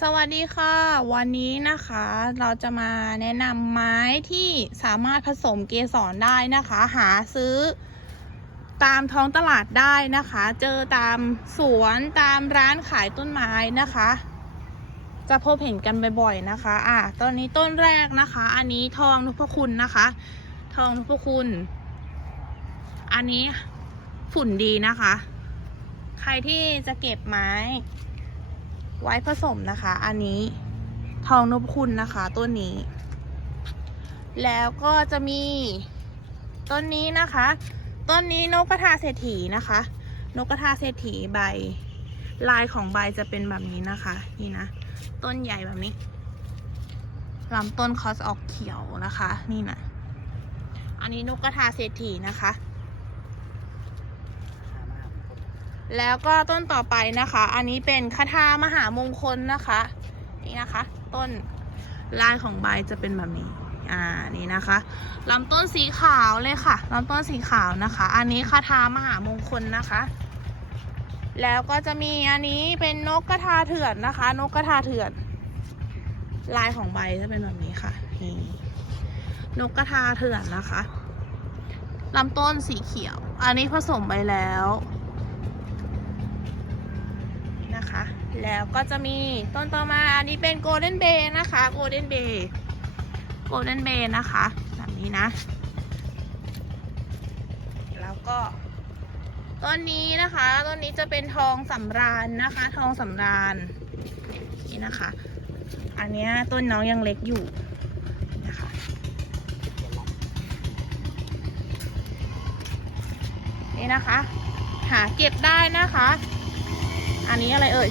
สวัสดีค่ะ วันนี้นะคะเราจะมาแนะนำไม้ที่สามารถผสมเกสรได้นะคะ หาซื้อตามท้องตลาดได้นะคะ เจอตามสวนตามร้านขายต้นไม้นะคะ จะพบเห็นกันบ่อยๆนะคะ อะตอนนี้ต้นแรกนะคะ อันนี้ทองนพคุณนะคะ ทองนพคุณ อันนี้ฝุ่นดีนะคะ ใครที่จะเก็บไม้ ไว้ผสมนะคะ อันนี้ทองนพคุณนะคะ ต้นนี้ แล้วก็จะมีต้นนี้นะคะ ต้นนี้นกกระทาเศรษฐีนะคะ นกกระทาเศรษฐีใบ ลายของใบจะเป็นแบบนี้นะคะ นี่นะ ต้นใหญ่แบบนี้ลำต้นเขาจะออกเขียวนะคะ นี่นะอันนี้นกกระทาเศรษฐีนะคะ แล้วก็ต้นต่อไปนะคะ อันนี้เป็นคาถามหามงคลนะคะ นี่นะคะ ต้นลายของใบจะเป็นแบบนี้ อ่า นี่นะคะลำต้นสีขาวเลยค่ะลำต้นสีขาวนะคะ อันนี้คาถามหามงคลนะคะ แล้วก็จะมีอันนี้เป็นนกกระทาเถื่อนนะคะ นกกระทาเถื่อน ลายของใบจะเป็นแบบนี้ค่ะนี่นกกระทาเถื่อนนะคะลำต้นสีเขียว อันนี้ผสมไปแล้ว นะคะ แล้วก็จะมีต้นต่อมาอันนี้เป็นโกลเด้นเบย์นะคะโกลเด้นเบย์โกลเด้นเบย์นะคะแบบนี้นะ แล้วก็ต้นนี้นะคะต้นนี้จะเป็นทองสำราญนะคะ ทองสำราญนี่นะคะ อันนี้ต้นน้องยังเล็กอยู่นะคะนี่นะคะ หาเก็บได้นะคะ อันนี้อะไรเอ่ย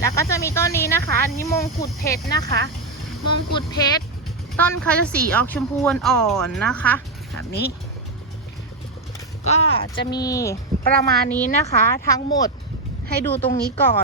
แล้วก็จะมีต้นนี้นะคะ อันนี้มงกุฎเพชรนะคะ มงกุฎเพชร ต้นเขาจะสีออกชมพูอ่อนนะคะ แบบนี้ ก็จะมีประมาณนี้นะคะ ทั้งหมดให้ดูตรงนี้ก่อน